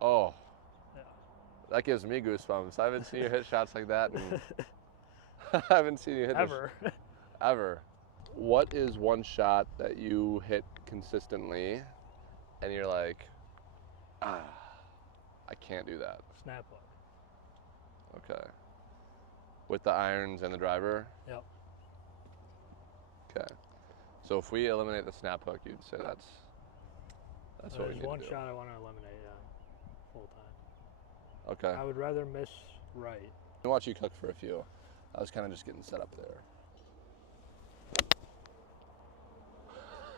Oh, Yeah. that gives me goosebumps. I haven't seen you hit shots like that. And I haven't seen you hit Ever. ever. What is one shot that you hit consistently and you're like, I can't do that? Snap hook. Okay. With the irons and the driver? Yep. Okay. So if we eliminate the snap hook, you'd say that's what we There's need one to do. shot I want to eliminate, yeah, full time. Okay. I would rather miss right. I watch you cook for a few. I was kind of just getting set up there.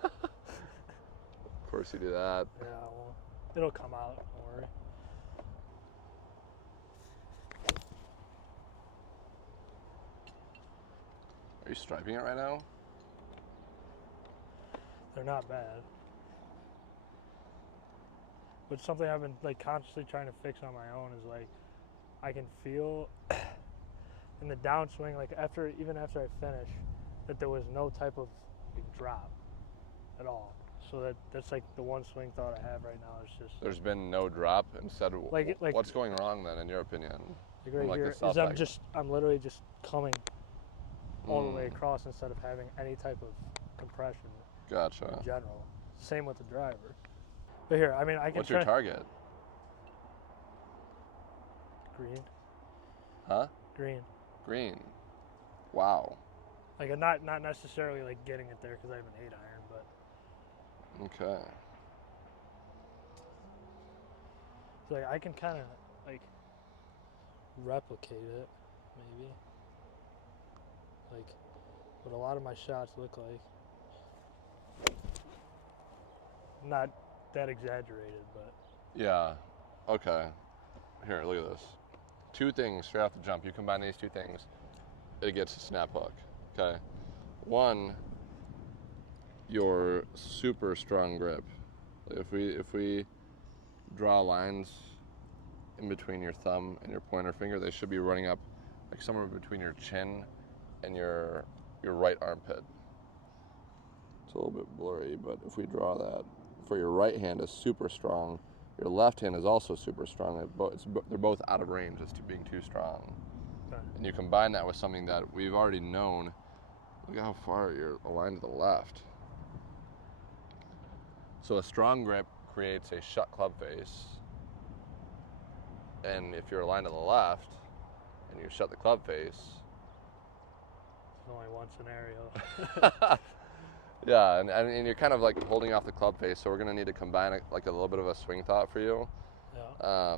Of course you do that. Yeah, well, it'll come out, don't worry. Are you striping it right now? They're not bad. But something I've been like consciously trying to fix on my own is like I can feel in the downswing, like even after I finish, that there was no type of like, drop at all. So that's like the one swing thought I have right now is just There's been no drop. Instead, like what's going wrong then, in your opinion? like right Like here the is I'm literally just coming all the way Mm. across instead of having any type of compression Gotcha. in general. Same with the driver. But here, I mean, I can What's your target? green, Huh? green. Green. Wow. Like I'm not necessarily like getting it there because I have an 8-iron, but Okay. so like I can kind of like replicate it, maybe. Like what a lot of my shots look like. Not that exaggerated, but Yeah. Okay. Here, look at this. Two things straight off the jump. You combine these two things, it gets a snap hook. Okay. One, your super strong grip. If we draw lines in between your thumb and your pointer finger, they should be running up like somewhere between your chin and your right armpit. It's a little bit blurry, but if we draw that, for your right hand is super strong. Your left hand is also super strong. They're both out of range as to being too strong. okay. And you combine that with something that we've already known. Look at how far you're aligned to the left. So a strong grip creates a shut club face. And if you're aligned to the left and you shut the club face, There's only one scenario. yeah, and you're kind of like holding off the club face, so we're gonna need to combine like a little bit of a swing thought for you. Yeah.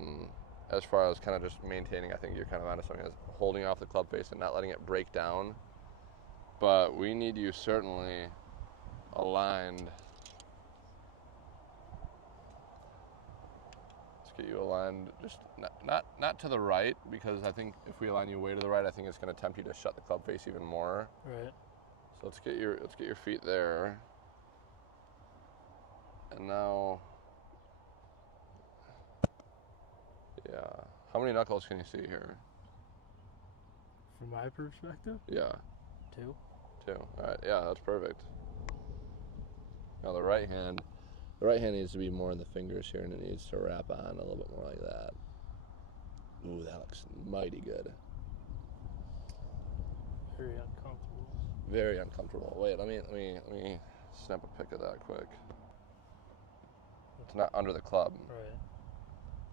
As far as kind of just maintaining, I think you're kind of onto something as holding off the club face and not letting it break down. But we need you certainly aligned. Let's get you aligned, just not to the right, because I think if we align you way to the right, I think it's going to tempt you to shut the club face even more. Right. So let's get your feet there. And now, yeah. How many knuckles can you see here? From my perspective, Yeah. 2. 2. All right. Yeah, that's perfect. Now the right hand needs to be more in the fingers here, and it needs to wrap on a little bit more like that. Ooh, that looks mighty good. Very uncomfortable. Very uncomfortable. Wait, let me snap a pic of that quick. It's not under the club. Right.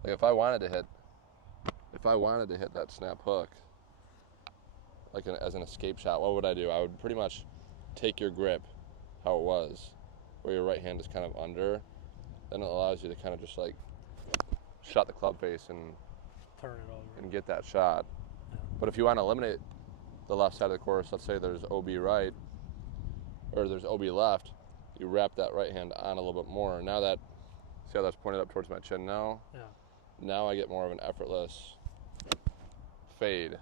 Like if I wanted to hit that snap hook, like as an escape shot, what would I do? I would pretty much take your grip, how it was, where your right hand is kind of under, then it allows you to kind of just like shut the club face and Turn it over. get that shot. Yeah. But if you want to eliminate the left side of the course, let's say there's OB right, or there's OB left, you wrap that right hand on a little bit more. Now that, see how that's pointed up towards my chin now? Yeah. Now I get more of an effortless fade.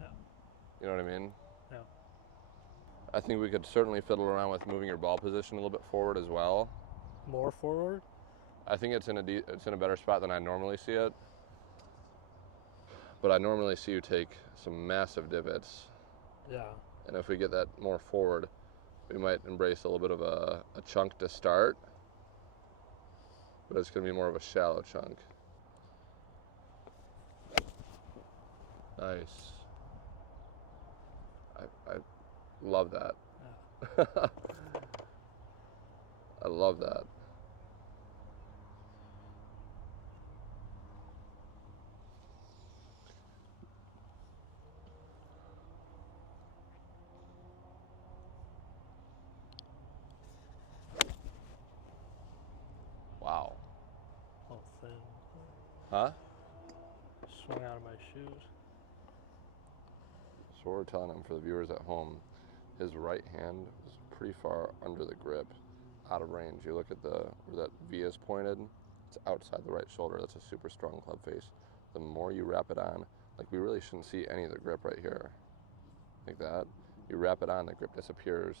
Yeah. You know what I mean? Yeah. I think we could certainly fiddle around with moving your ball position a little bit forward as well. More forward? I think it's in a better spot than I normally see it. But I normally see you take some massive divots. Yeah. And if we get that more forward, we might embrace a little bit of a chunk to start. but it's going to be more of a shallow chunk. Nice. I love that. Yeah. I love that. Wow. Oh, thin. Huh? Swung out of my shoes. So we're telling him, for the viewers at home, his right hand was pretty far under the grip, out of range. You look at where that V is pointed, it's outside the right shoulder. That's a super strong club face. The more you wrap it on, like we really shouldn't see any of the grip right here, like that. You wrap it on, the grip disappears.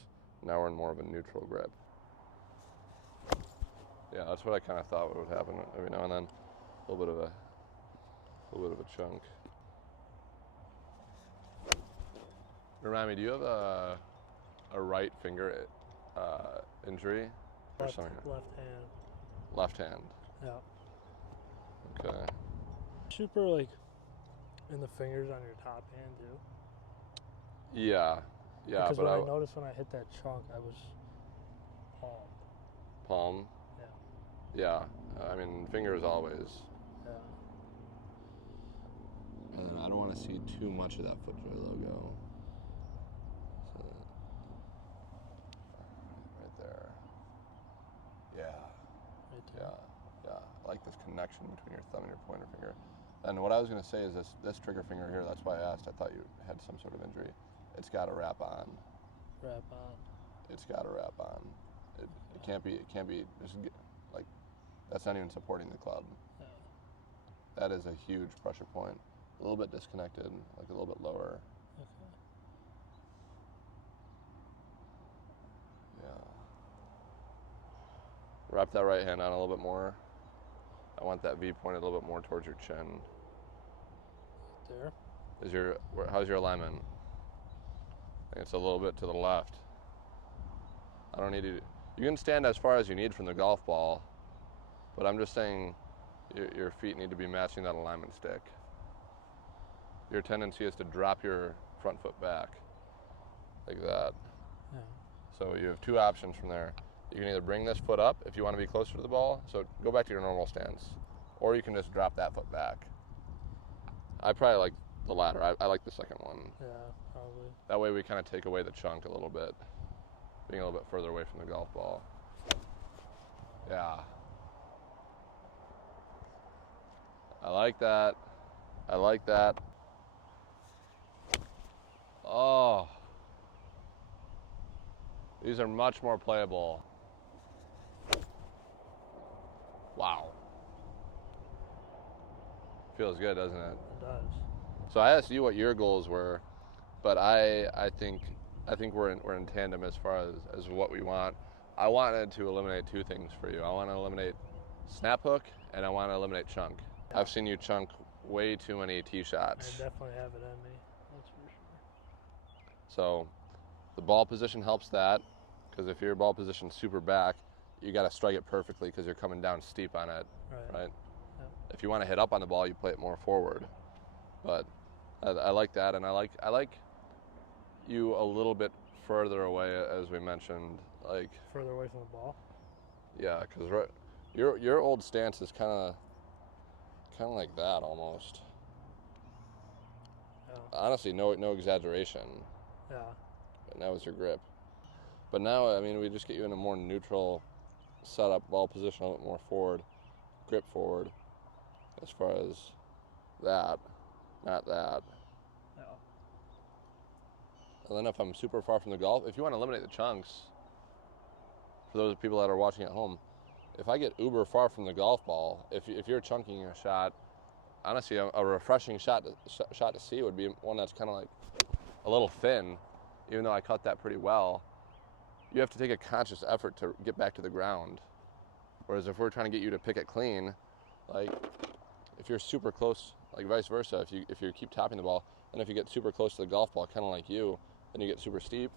Now we're in more of a neutral grip. Yeah, that's what I kind of thought would happen every now and then. A little bit of a chunk. Remind me, do you have a right finger injury or Left something? hand. Left hand. Yeah. Okay. Super like in the fingers on your top hand too. Yeah. Yeah. Because but when I noticed when I hit that chunk, I was palm. Palm. Yeah. Yeah. I mean, fingers always. Yeah. And I don't want to see too much of that FootJoy logo. So, right there. Yeah. Right there. Yeah. Yeah. I like this connection between your thumb and your pointer finger. And what I was going to say is this trigger finger here, that's why I asked. I thought you had some sort of injury. It's got to wrap on. Wrap on. It's got to wrap on. It can't be just like, that's not even supporting the club. Yeah. That is a huge pressure point. A little bit disconnected, like a little bit lower. Okay. Yeah. Wrap that right hand on a little bit more. I want that V pointed a little bit more towards your chin. There. How's your alignment? I think it's a little bit to the left. I don't need you. You can stand as far as you need from the golf ball, but I'm just saying your feet need to be matching that alignment stick. Your tendency is to drop your front foot back, like that. Yeah. So you have two options from there. You can either bring this foot up if you want to be closer to the ball, so go back to your normal stance, or you can just drop that foot back. I probably like the latter. I like the second one. Yeah, probably. That way we kind of take away the chunk a little bit, being a little bit further away from the golf ball. Yeah. I like that. I like that. Oh. These are much more playable. Wow. Feels good, doesn't it? It does. So I asked you what your goals were, but I think we're in tandem as far as what we want. I wanted to eliminate two things for you. I want to eliminate snap hook, and I want to eliminate chunk. Yeah. I've seen you chunk way too many tee I shots. definitely have it in me. That's for sure. So the ball position helps that, because if your ball position's super back, you got to strike it perfectly because you're coming down steep on it, right? Yeah. If you want to hit up on the ball, you play it more forward. But I like that, and I like you a little bit further away, as we mentioned, like Further away from the ball. yeah, because your old stance is kind of like that almost. Yeah. Honestly, no exaggeration. Yeah. And that was your grip. But now, I mean, we just get you in a more neutral setup, ball position, a little bit more forward, grip forward, as far as that, not that. Yeah. And then if I'm super far from the golf, if you want to eliminate the chunks, for those people that are watching at home, if I get uber far from the golf ball, if you're chunking a shot, honestly, a refreshing shot to see would be one that's kind of like a little thin, even though I cut that pretty well. You have to take a conscious effort to get back to the ground. Whereas if we're trying to get you to pick it clean, like if you're super close, like vice versa, if you keep topping the ball, and if you get super close to the golf ball, kind of like you, then you get super steep,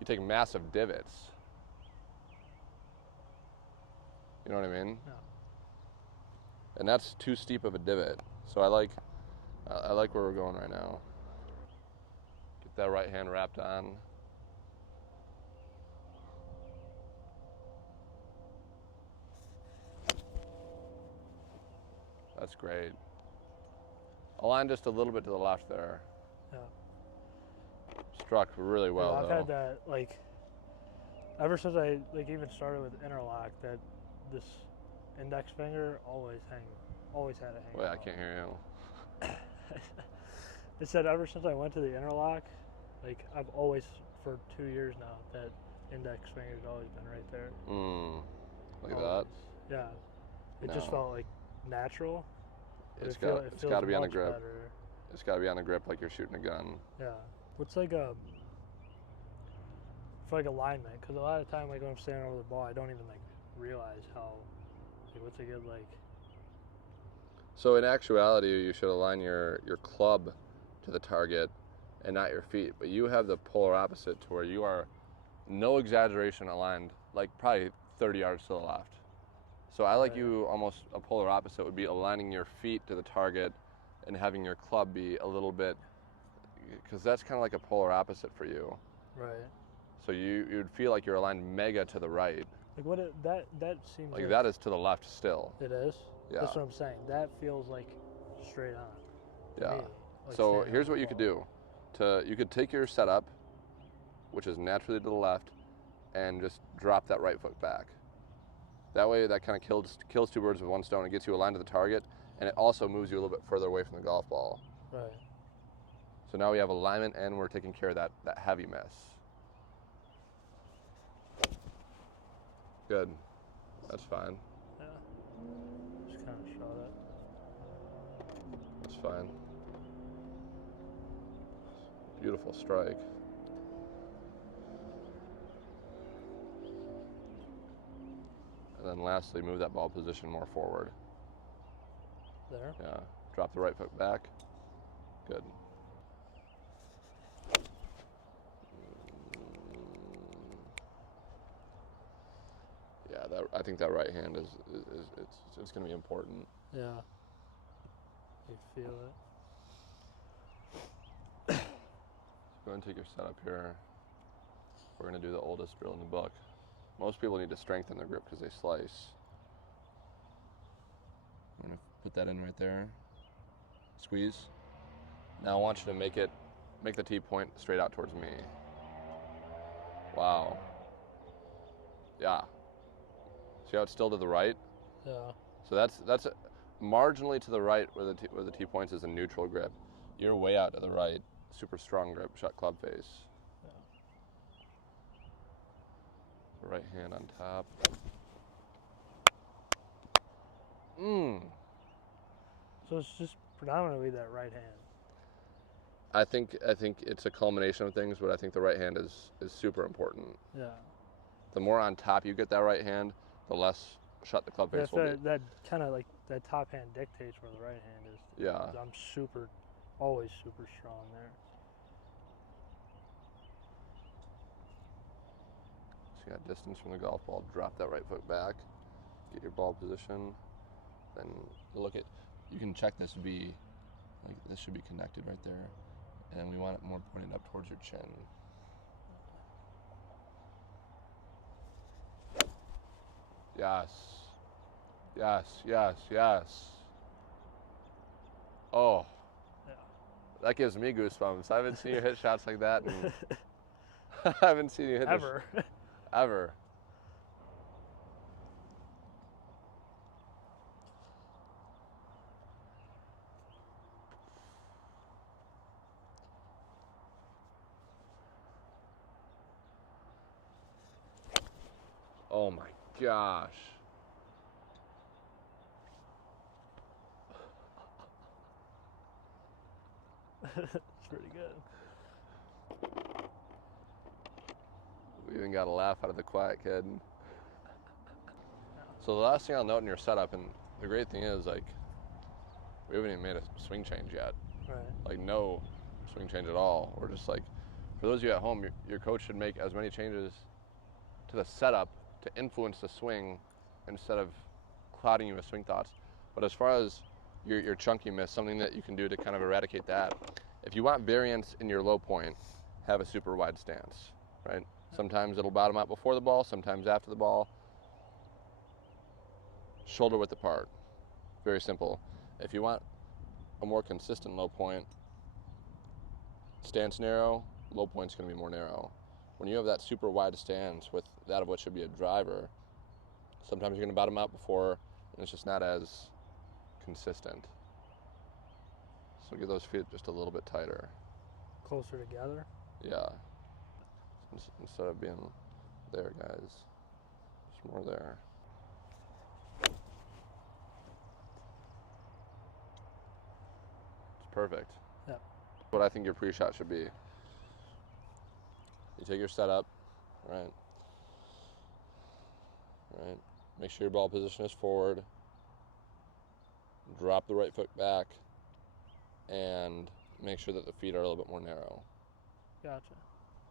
you take massive divots. You know what I mean? Yeah. and that's too steep of a divot. So I like where we're going right now. Get that right hand wrapped on. That's great. Align just a little bit to the left there. Yeah. Struck really well, I've though. had that, like, ever since I, like, even started with interlock, that this index finger always had it hanging. Wait, I can't hear you. It said ever since I went to the interlock, like, I've always, for 2 years now, that index finger's always been right there. Like always. that? Yeah. It No. just felt, like, natural. It's got to be on the grip. Better. It's got to be on the grip like you're shooting a gun. Yeah. What's like a, for like alignment? Because a lot of time, like when I'm standing over the ball, I don't even like realize how, like, what's a good like. So in actuality, you should align your club to the target and not your feet. But you have the polar opposite to where you are, no exaggeration, aligned like probably 30 yards to the left. So I like you almost a polar opposite would be aligning your feet to the target and having your club be a little bit, because that's kind of like a polar opposite for you. Right. So you'd feel like you're aligned mega to the right. Like that seems like that is to the left still. It is? Yeah. That's what I'm saying. That feels like straight on. Yeah. Me. Like So here's what you could do. You could take your setup, which is naturally to the left, and just drop that right foot back. That way that kind of kills two birds with one stone. It gets you aligned to the target, and it also moves you a little bit further away from the golf ball. Right. So now we have alignment, and we're taking care of that heavy miss. Good. That's fine. Yeah. Just kind of shot it. That's fine. Beautiful strike. And then lastly, move that ball position more forward. There? Yeah. Drop the right foot back. Good. Yeah, I think that right hand is it's going to be important. Yeah. You feel it. Go ahead and take your setup here. We're going to do the oldest drill in the book. Most people need to strengthen their grip because they slice. I'm going to put that in right there. Squeeze. Now I want you to make the tee point straight out towards me. Wow. Yeah. See how it's still to the right? Yeah. So that's marginally to the right where the tee points is a neutral grip. You're way out to the right. Super strong grip, shut club face. Yeah. Right hand on top. So it's just predominantly that right hand. I think it's a culmination of things, but I think the right hand is super important. Yeah. The more on top you get that right hand, the less shut the club face will be. That kind of like that top hand dictates where the right hand is. Yeah. I'm always super strong there. So you got distance from the golf ball. Drop that right foot back. Get your ball position. Then you can check this V. Like this should be connected right there. And we want it more pointed up towards your chin. Yes. Yes, yes, yes. Oh. Yeah. That gives me goosebumps. I haven't seen you hit shots like that. And I haven't seen you hit Ever. Ever. Oh my gosh. It's pretty good. We even got a laugh out of the quiet kid. So the last thing I'll note in your setup, and the great thing is, like, we haven't even made a swing change yet. Right. Like, no swing change at all. We're just like, for those of you at home, your coach should make as many changes to the setup to influence the swing instead of clouding you with swing thoughts. But as far as your chunky miss, something that you can do to kind of eradicate that, if you want variance in your low point, have a super wide stance, right? Sometimes it'll bottom out before the ball, sometimes after the ball. Shoulder width apart, very simple. If you want a more consistent low point, stance narrow, low point's gonna be more narrow. When you have that super wide stance with that of what should be a driver, sometimes you're gonna bottom out before, and it's just not as consistent. So get those feet just a little bit tighter. Closer together? Yeah. Instead of being there, guys, just more there. It's perfect. Yep. What I think your pre-shot should be. You take your setup, right? Right. Make sure your ball position is forward. Drop the right foot back, and make sure that the feet are a little bit more narrow. Gotcha.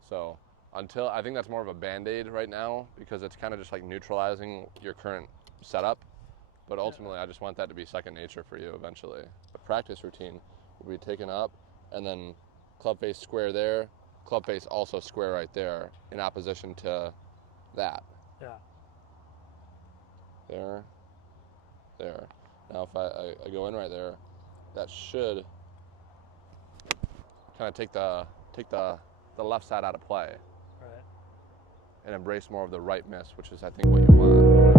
So until, I think that's more of a band-aid right now, because it's kind of just like neutralizing your current setup. But ultimately, I just want that to be second nature for you eventually. The practice routine will be taken up, and then club face square there, club face also square right there, in opposition to that. Yeah. There, there. Now if I go in right there, that should kind of take the left side out of play. Right. And embrace more of the right miss, which is I think what you want.